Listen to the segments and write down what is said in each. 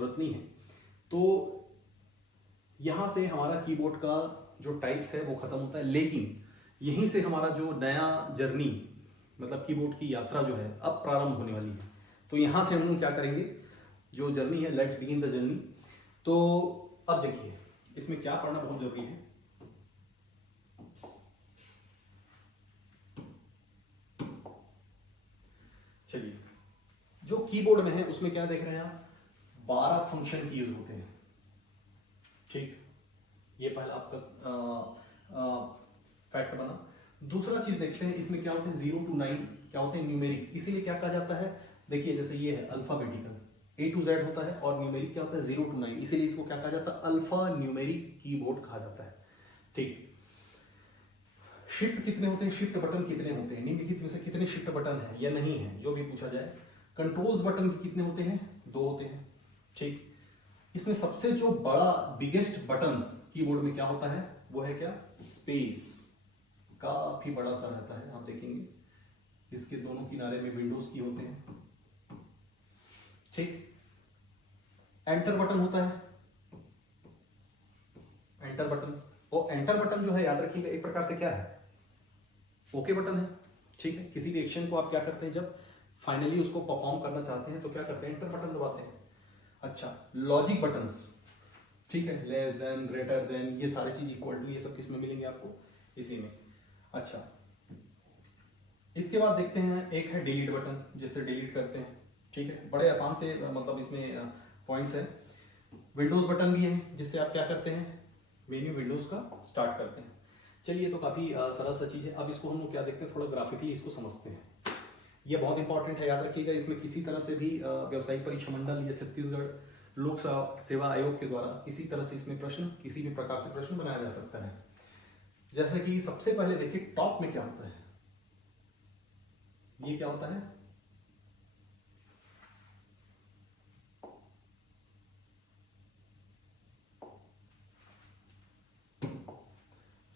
जरूरत नहीं है। तो यहाँ से हमारा कीबोर्ड का जो टाइप्स है वो खत्म होता है, लेकिन यहीं से हमारा जो नया जर्नी मतलब कीबोर्ड की यात्रा जो है अब प्रारंभ होने वाली है। तो यहाँ से हम क्या करेंगे, जो जर्नी है, लेट्स बिगिन द जर्नी। तो अब देखिए इसमें क्या पढ़ना बहुत जरूरी है। चलिए, जो कीबोर्ड में है उसमें क्या देख रहे हैं आप, 12 फंक्शन की यूज होते हैं। ठीक, ये पहला आपका फैक्ट बना। दूसरा चीज देखते हैं इसमें क्या होते हैं, 0 to 9 क्या होते हैं, न्यूमेरिक। इसीलिए क्या कहा जाता है, देखिए जैसे ये है अल्फाबेटिकल, A to Z होता है, और न्यूमेरिक क्या होता है 0 to 9, इसीलिए इसको क्या कहा जाता है, अल्फा न्यूमेरिक कीबोर्ड कहा जाता है। ठीक, शिफ्ट कितने होते हैं, शिफ्ट बटन कितने होते हैं, निम्नलिखित में से कितने शिफ्ट बटन है या नहीं है, जो भी पूछा जाए। कंट्रोल्स बटन कितने होते हैं, 2 होते हैं। ठीक, इसमें सबसे जो बड़ा बिगेस्ट बटन्स कीबोर्ड में क्या होता है, वो है क्या, स्पेस, काफी बड़ा सा रहता है। आप देखेंगे इसके दोनों किनारे में विंडोज की होते हैं। ठीक, एंटर बटन होता है, एंटर बटन। और एंटर बटन जो है याद रखिएगा एक प्रकार से क्या है, ओके बटन है। ठीक है, किसी भी एक्शन को आप क्या करते हैं, जब फाइनली उसको परफॉर्म करना चाहते हैं तो क्या करते हैं, एंटर बटन दबाते हैं। अच्छा, लॉजिक बटन्स, ठीक है, लेस देन, ग्रेटर देन, ये सारी चीज, इक्वल टू, ये सब किस में मिलेंगे आपको, इसी में। अच्छा, इसके बाद देखते हैं एक है डिलीट बटन, जिससे डिलीट करते हैं। ठीक है, बड़े आसान से मतलब इसमें पॉइंट्स है। विंडोज बटन भी है, जिससे आप क्या करते हैं, मेन्यू विंडोज का स्टार्ट करते हैं। चलिए, तो काफी सरल सा चीज है। अब इसको हम लोग क्या देखते हैं, थोड़ा ग्राफिकली इसको समझते हैं। ये बहुत इंपॉर्टेंट है, याद रखिएगा। इसमें किसी तरह से भी व्यावसायिक परीक्षा मंडल या छत्तीसगढ़ लोक सेवा आयोग के द्वारा किसी तरह से इसमें प्रश्न, किसी भी प्रकार से प्रश्न बनाया जा सकता है। जैसे कि सबसे पहले देखिए टॉप में क्या होता है, ये क्या होता है,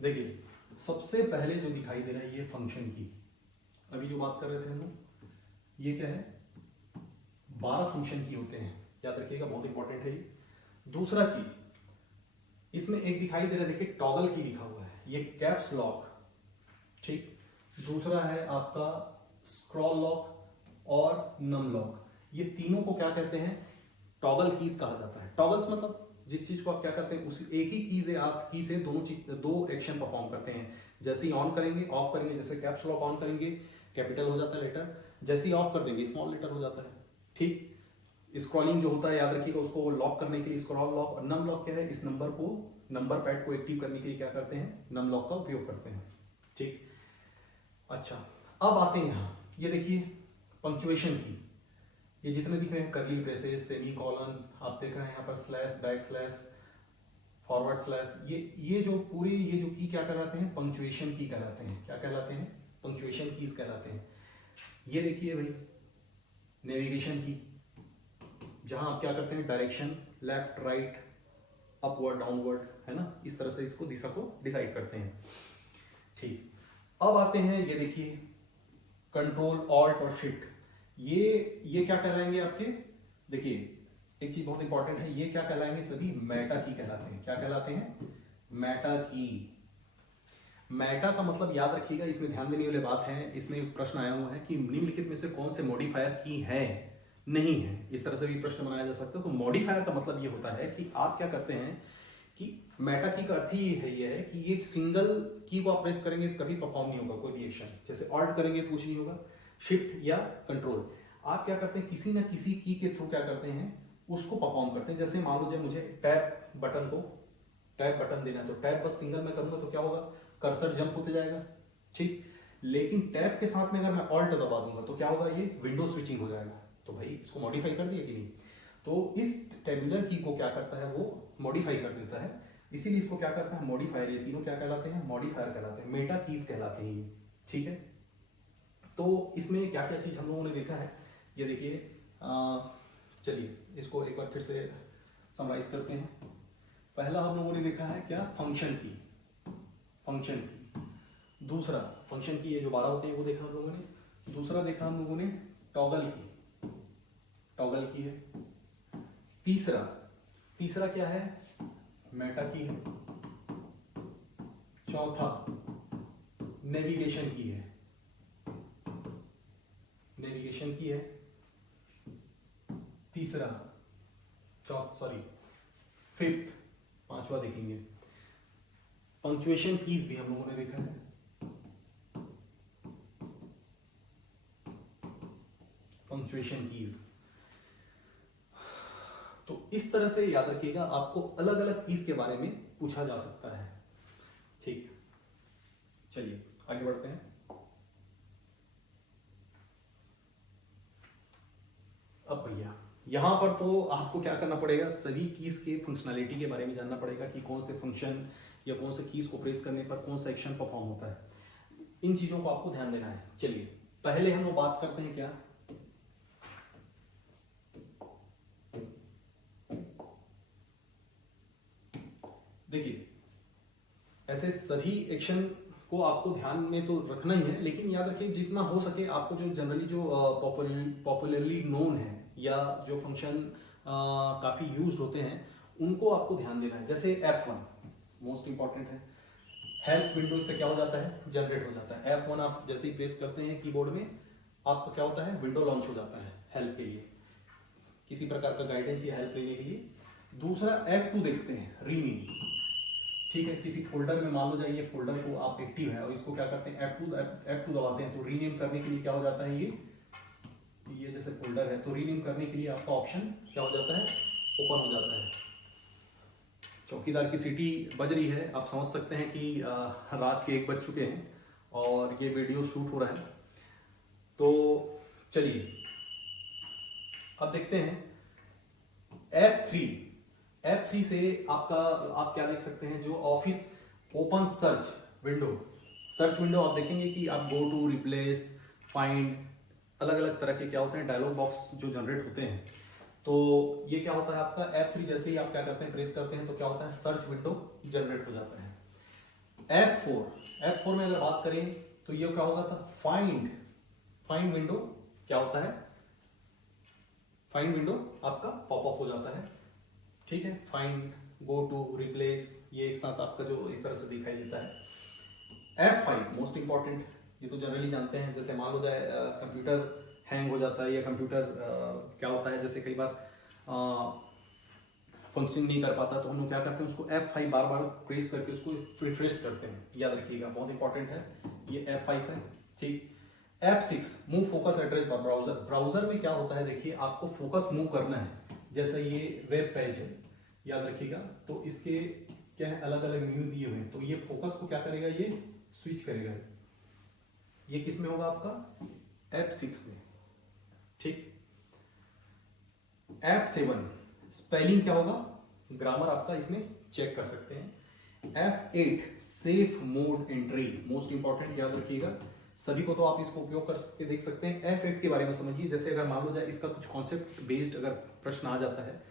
देखिए सबसे पहले जो दिखाई दे रहा है ये फंक्शन की, अभी जो बात कर रहे थे हम लोग, ये क्या है, 12 फंक्शन की होते हैं, याद रखिएगा, बहुत इंपॉर्टेंट है ये। दूसरा चीज इसमें एक दिखाई दे रहा है, देखिए टॉगल की लिखा हुआ है, ये कैप्स लॉक। ठीक, दूसरा है आपका स्क्रॉल लॉक और नम लॉक। ये तीनों को क्या कहते हैं, टॉगल कीज कहा जाता है। टॉगल्स मतलब जिस चीज को आप क्या करते हैं, उसी एक ही की से आप की से दो एक्शन परफॉर्म करते हैं। जैसे ही ऑन करेंगे, ऑफ करेंगे, जैसे कैप्स लॉक ऑन करेंगे कैपिटल हो जाता है लेटर, जैसे ही ऑफ कर देंगे स्मॉल लेटर हो जाता है। ठीक, स्क्रॉलिंग जो होता है याद रखिएगा, उसको लॉक करने के लिए स्क्रॉल लॉक। और नम लॉक क्या है, इस नंबर को, नंबर पैड को एक्टिव करने के लिए क्या करते हैं, नम लॉक का उपयोग करते हैं। ठीक, अच्छा, अब आते हैं यहाँ, ये देखिए पंक्चुएशन की, ये जितने दिख रहे हैं, करली ब्रेसेस, सेमी कॉलन, आप देख रहे हैं यहाँ पर slash, back slash, forward slash, ये जो पूरी, ये जो की क्या कहलाते हैं, पंक्चुएशन की कहलाते हैं। क्या कहलाते हैं, पंक्चुएशन कीज कहलाते हैं। ये देखिए भाई नेविगेशन की, जहां आप क्या करते हैं, direction, left right, upward downward, है ना, इस तरह से इसको दिशा को डिसाइड करते हैं। ठीक, अब आते हैं, ये देखिए कंट्रोल ऑल्ट और शिफ्ट, ये क्या कहलाएंगे आपके, देखिए एक चीज बहुत इंपॉर्टेंट है, ये क्या कहलाएंगे, सभी मेटा की कहलाते हैं। क्या कहलाते हैं, मेटा की। मेटा का मतलब याद रखिएगा, इसमें ध्यान देने वाली बात है, इसमें एक प्रश्न आया हुआ है कि निम्नलिखित में से कौन से मॉडिफायर की है, नहीं है, इस तरह से भी प्रश्न बनाया जा सकता है। तो मॉडिफायर का मतलब ये होता है कि आप क्या करते हैं कि मेटा की का अर्थ ही ये है कि ये सिंगल की को आप प्रेस करेंगे तो कभी परफॉर्म नहीं होगा कोई भी एक्शन, जैसे ऑल्ट करेंगे तो कुछ नहीं होगा, शिफ्ट या कंट्रोल, आप क्या करते हैं, किसी ना किसी की के थ्रू क्या करते हैं, उसको परफॉर्म करते हैं। जैसे मान लीजिए मुझे टैप बटन को, टैप बटन देना है, तो टैप बस सिंगल में करूंगा तो क्या होगा, कर्सर जंप होते जाएगा। ठीक, लेकिन टैप के साथ में अगर मैं ऑल्ट दबा दूंगा तो क्या होगा, ये विंडो स्विचिंग हो जाएगा। तो भाई इसको मॉडिफाई कर दिया कि नहीं, तो इस टेबुलर की को क्या करता है, वो मॉडिफाई कर देता है, इसीलिए इसको क्या करता है, मॉडिफायर। ये तीनों क्या कहलाते हैं, मॉडिफायर कहलाते हैं, मेटा कीज कहलाते हैं ये। ठीक है, तो इसमें क्या क्या चीज हम लोगों ने देखा है, ये देखिए, चलिए इसको एक बार फिर से समराइज करते हैं। पहला हम लोगों ने देखा है क्या, फंक्शन की, फंक्शन की। दूसरा फंक्शन की, ये जो 12 होते हैं वो देखा हम लोगों ने। दूसरा देखा हम लोगों ने टॉगल की, टॉगल की है। तीसरा क्या है, मेटा की है। चौथा नेविगेशन की है, नेविगेशन की है। फिफ्थ, पांचवा देखेंगे पंक्चुएशन कीज भी हम लोगों ने देखा है। पंक्चुएशन कीज, तो इस तरह से याद रखिएगा, आपको अलग अलग कीज के बारे में पूछा जा सकता है। ठीक, चलिए आगे बढ़ते हैं। अब भैया यहां पर तो आपको क्या करना पड़ेगा, सभी कीज के फंक्शनैलिटी के बारे में जानना पड़ेगा कि कौन से फंक्शन या कौन से कीज को प्रेस करने पर कौन सा एक्शन परफॉर्म होता है। इन चीजों को आपको ध्यान देना है। चलिए पहले हम लोग बात करते हैं क्या, देखिए ऐसे सभी एक्शन को आपको ध्यान में तो रखना ही है, लेकिन याद रखिए जितना हो सके आपको जो जनरली जो पॉपुलरली नोन है या जो फंक्शन काफी यूज्ड होते हैं उनको आपको ध्यान देना है। जैसे F1 मोस्ट इंपॉर्टेंट है, हेल्प विंडो से क्या हो जाता है, जनरेट हो जाता है। F1 आप जैसे ही प्रेस करते हैं कीबोर्ड में, आपका क्या होता है, विंडो लॉन्च हो जाता है हेल्प के लिए, किसी प्रकार का गाइडेंस या हेल्प लेने के लिए। दूसरा F2 देखते हैं, रीनेम। ठीक है, किसी फोल्डर में मान लो जाए ये फोल्डर को आप एक्टिव है और इसको क्या करते हैं F2 दबाते हैं तो रीनेम करने के लिए क्या हो जाता है, ये जैसे फोल्डर है तो रीनेम करने के लिए आपका ऑप्शन क्या हो जाता है, ओपन हो जाता है। चौकीदार की सीटी बज रही है, आप समझ सकते हैं कि रात के 1 बज चुके हैं और ये वीडियो शूट हो रहा है। तो चलिए अब देखते हैं F3 से आपका आप क्या देख सकते हैं, जो ऑफिस ओपन सर्च विंडो आप देखेंगे कि आप गो टू, रिप्लेस, फाइंड, अलग अलग तरह के क्या होते हैं डायलॉग बॉक्स जो जनरेट होते हैं। तो ये क्या होता है आपका F3 जैसे ही आप क्या करते हैं, प्रेस करते हैं तो क्या होता है, सर्च विंडो जनरेट हो जाता है। F4 में अगर बात करें तो ये क्या होगा था, फाइंड विंडो क्या होता है, फाइंड विंडो आपका पॉपअप हो जाता है। ठीक है, फाइंड, गो टू, रिप्लेस, ये एक साथ आपका जो इस तरह से दिखाई देता है। F5 मोस्ट इंपॉर्टेंट, ये तो जनरली जानते हैं, जैसे मान लो जाए कंप्यूटर हैंग हो जाता है या कंप्यूटर क्या होता है, जैसे कई बार फंक्शन नहीं कर पाता तो हम लोग क्या करते हैं, उसको F5 बार बार प्रेस करके उसको रिफ्रेश करते हैं। याद रखिएगा बहुत इंपॉर्टेंट है, ये F5 है। ठीक, F6 move focus address bar browser में क्या होता है, देखिए आपको फोकस मूव करना है। जैसे ये वेब पेज है, याद रखिएगा, तो इसके क्या है, अलग अलग मेन्यू दिए हुए हैं, तो ये फोकस को क्या करेगा, ये स्विच करेगा। ये किस में होगा आपका, F6 में। ठीक, F7 स्पेलिंग क्या होगा, ग्रामर आपका इसमें चेक कर सकते हैं। F8 safe mode entry, most important, याद रखिएगा, सभी को तो आप इसको उपयोग करके देख सकते हैं। F8 के बारे में समझिए, जैसे अगर मान लो जाए इसका कुछ कॉन्सेप्ट बेस्ड अगर प्रश्न आ जाता है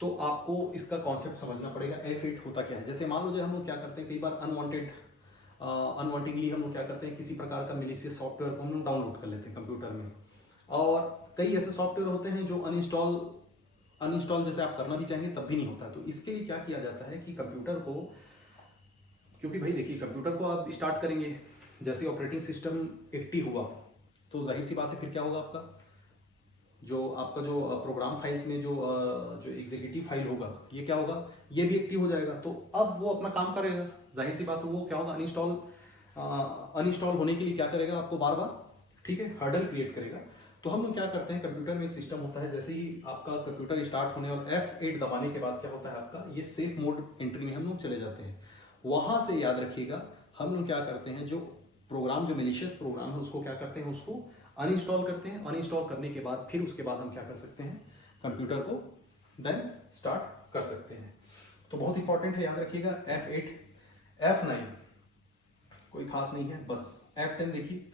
तो आपको इसका कॉन्सेप्ट समझना पड़ेगा। F8 होता क्या है, जैसे मान लो जाए हम लोग क्या करते हैं, कई बार अनवांटेडली हम लोग क्या करते हैं, किसी प्रकार का मैलिशियस सॉफ्टवेयर को हम लोग डाउनलोड कर लेते हैं कंप्यूटर में, और कई ऐसे सॉफ्टवेयर होते हैं जो अनइंस्टॉल जैसे आप करना भी चाहेंगे तब भी नहीं होता। तो इसके लिए क्या किया जाता है कि कंप्यूटर को, क्योंकि भाई देखिए कंप्यूटर को आप स्टार्ट करेंगे, जैसे ऑपरेटिंग सिस्टम एक्टिव हुआ तो जाहिर सी बात है फिर क्या होगा, आपका जो प्रोग्राम फाइल्स में जो एग्जीक्यूटिव फाइल होगा ये क्या होगा, ये भी एक्टिव हो जाएगा। तो अब वो अपना काम करेगा, जाहिर सी बात है वो क्या होगा, अनइंस्टॉल होने के लिए क्या करेगा, आपको बार बार, ठीक है, हर्डल क्रिएट करेगा। तो हम लोग क्या करते हैं, कंप्यूटर में एक सिस्टम होता है, जैसे ही आपका कंप्यूटर स्टार्ट होने और F8 दबाने के बाद क्या होता है आपका, ये सेफ मोड एंट्री में हम लोग चले जाते हैं। वहां से याद रखिएगा हम लोग क्या करते हैं, जो प्रोग्राम, जो मैलिशियस प्रोग्राम है उसको क्या करते हैं, उसको अनइंस्टॉल करते हैं। अनइंस्टॉल करने के बाद फिर उसके बाद हम क्या कर सकते हैं, कंप्यूटर को देन स्टार्ट कर सकते हैं। तो बहुत इंपॉर्टेंट है, याद रखिएगा। F8, F9 कोई खास नहीं है, बस F10 देखिए,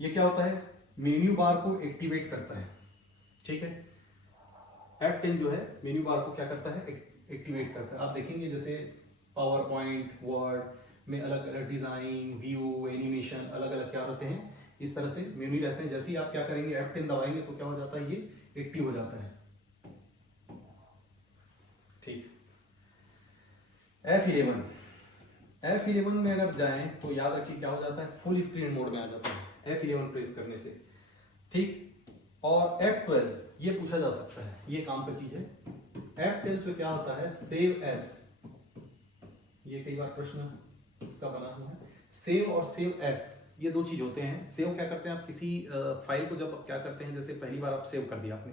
ये क्या होता है, मेन्यू बार को एक्टिवेट करता है। ठीक है, F10 जो है मेन्यू बार को क्या करता है, एक्टिवेट करता है। आप देखेंगे जैसे पावर पॉइंट, वर्ड में अलग अलग डिजाइन, व्यू, एनिमेशन, अलग अलग क्या होते हैं, इस तरह से मेन्यू रहते हैं। जैसे ही आप क्या करेंगे, F10 दबाएंगे तो क्या हो जाता है, ये एक्टिव हो जाता है। F11, F11 में अगर जाएं तो याद रखिए क्या हो जाता है, फुल स्क्रीन मोड में आ जाता है F11 प्रेस करने से, ठीक। और F12 ये पूछा जा सकता है, ये काम का चीज है। F12 से क्या होता है, सेव एस, ये कई बार प्रश्न इसका बना हुआ है। सेव और सेव एस ये दो चीज होते हैं। सेव क्या करते हैं, आप किसी फाइल को जब क्या करते हैं, जैसे पहली बार आप सेव कर दिया आपने,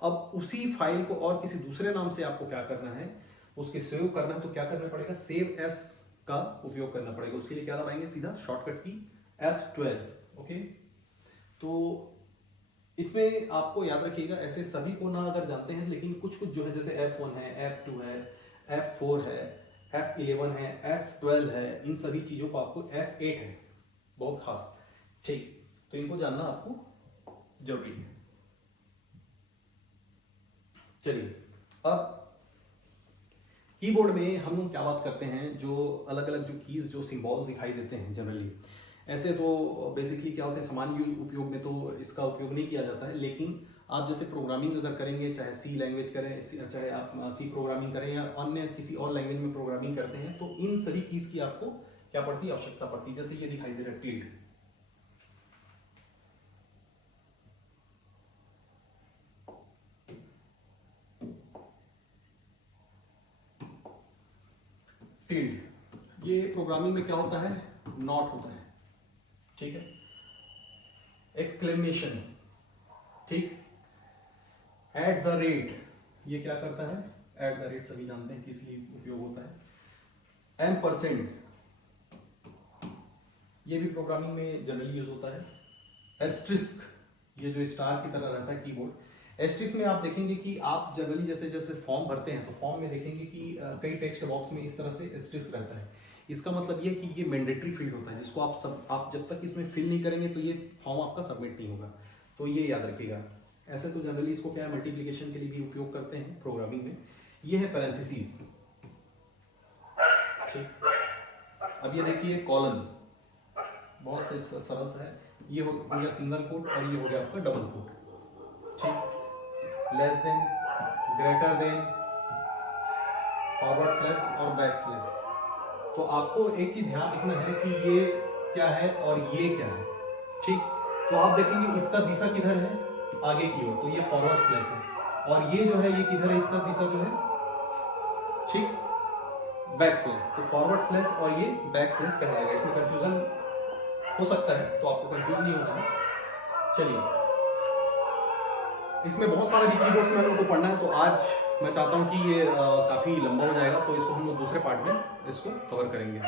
अब उसी फाइल को और किसी दूसरे नाम से आपको क्या करना है, उसके सेव करना है, तो क्या करना पड़ेगा, सेव एस का उपयोग करना पड़ेगा। उसके लिए क्या दबाएंगे, सीधा शॉर्टकट की F12, ओके। तो इसमें आपको याद रखिएगा, ऐसे सभी को ना अगर जानते हैं, लेकिन कुछ कुछ जो है, जैसे F1 है, F2 है, F4 है, F11 है, F12 है, इन सभी चीजों को आपको F8 है, बहुत खास, ठीक। तो इनको जानना आपको जरूरी है। चलिए, अब कीबोर्ड में हम लोग क्या बात करते हैं, जो अलग अलग जो कीज, जो सिंबल्स दिखाई देते हैं जनरली, ऐसे तो बेसिकली क्या होते हैं, सामान्य उपयोग में तो इसका उपयोग नहीं किया जाता है, लेकिन आप जैसे प्रोग्रामिंग अगर करेंगे, चाहे सी लैंग्वेज करें, चाहे आप सी प्रोग्रामिंग करें या अन्य किसी और लैंग्वेज में प्रोग्रामिंग करते हैं, तो इन सभी कीज की आपको क्या पड़ती है, आवश्यकता पड़ती है। जैसे ये दिखाई दे रहा है टिल्ड, टिल्ड ये प्रोग्रामिंग में क्या होता है, नॉट होता है, ठीक है। एक्सक्लेमेशन, ठीक। एट द रेट ये क्या करता है, एट द रेट सभी जानते हैं किस लिए उपयोग होता है। एम्परसेंड ये भी प्रोग्रामिंग में जनरली यूज होता है। एस्ट्रिस्क ये जो स्टार की तरह रहता है कीबोर्ड, एस्ट्रिस्क में आप देखेंगे कि आप जनरली जैसे जैसे फॉर्म भरते हैं, तो फॉर्म में देखेंगे कि कई टेक्स्ट बॉक्स में इस तरह से एस्ट्रिस्क रहता है। इसका मतलब ये कि ये मैंडेटरी फील्ड होता है, जिसको आप जब तक इसमें फिल नहीं करेंगे तो ये फॉर्म आपका सबमिट नहीं होगा, तो ये याद रखिएगा। ऐसे तो जनरली इसको क्या है, मल्टीप्लिकेशन के लिए भी उपयोग करते हैं प्रोग्रामिंग में। ये है पैरेंथेसिस, ठीक। अब ये देखिए कॉलन, बहुत से सरल सा है, ये हो गया सिंगल कोट और ये हो गया आपका डबल कोट, ठीक। Less than, greater than, forward slash और बैक स्लैश। तो आपको एक चीज ध्यान रखना है कि ये क्या है और ये क्या है, ठीक। तो आप देखेंगे इसका दिशा किधर है, आगे की ओर, तो ये फॉरवर्ड स्लैश है, और ये जो है ये किधर है, इसका दिशा जो है, ठीक, बैक स्लैश। तो फॉरवर्ड स्लैश और ये बैक स्लैश कहलाएगा। इसमें कंफ्यूजन हो सकता है, तो आपको कंफ्यूज नहीं होना है। चलिए, इसमें बहुत सारे भी कीबोर्ड्स में हम लोग को पढ़ना है, तो आज मैं चाहता हूं कि ये काफी लंबा हो जाएगा, तो इसको हम लोग दूसरे पार्ट में इसको कवर करेंगे।